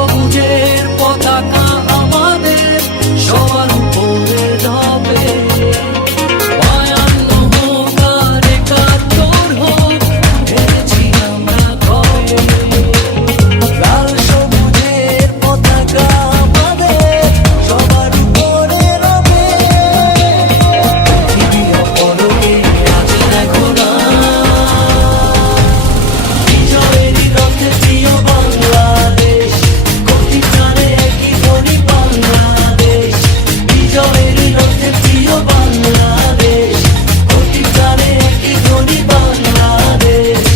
সবুজের পতাকা আমাদের সবার উপরে হবে। 52 হোক আর 71 হোক, এনেছি আমরা কবে। লাল সবুজের পতাকা আমাদের সবার উপরে রবে। পৃথিবী অপলকে আজ দেখো না, বিজয়েরই রথে প্রিয় বাংলাদেশ, কোটি প্রাণে একই ধ্বনি বাংলাদেশ। বিজয়েরই রথে প্রিয় বাংলাদেশ, কোটি প্রাণে একই ধ্বনি বাংলাদেশ।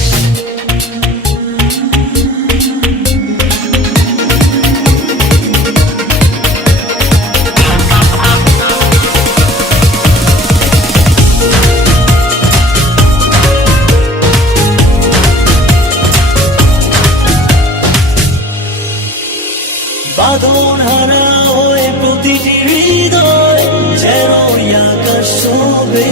বাঁধন হারা হয়ে প্রতিটি হৃদয় যেন আকাশ ছবে।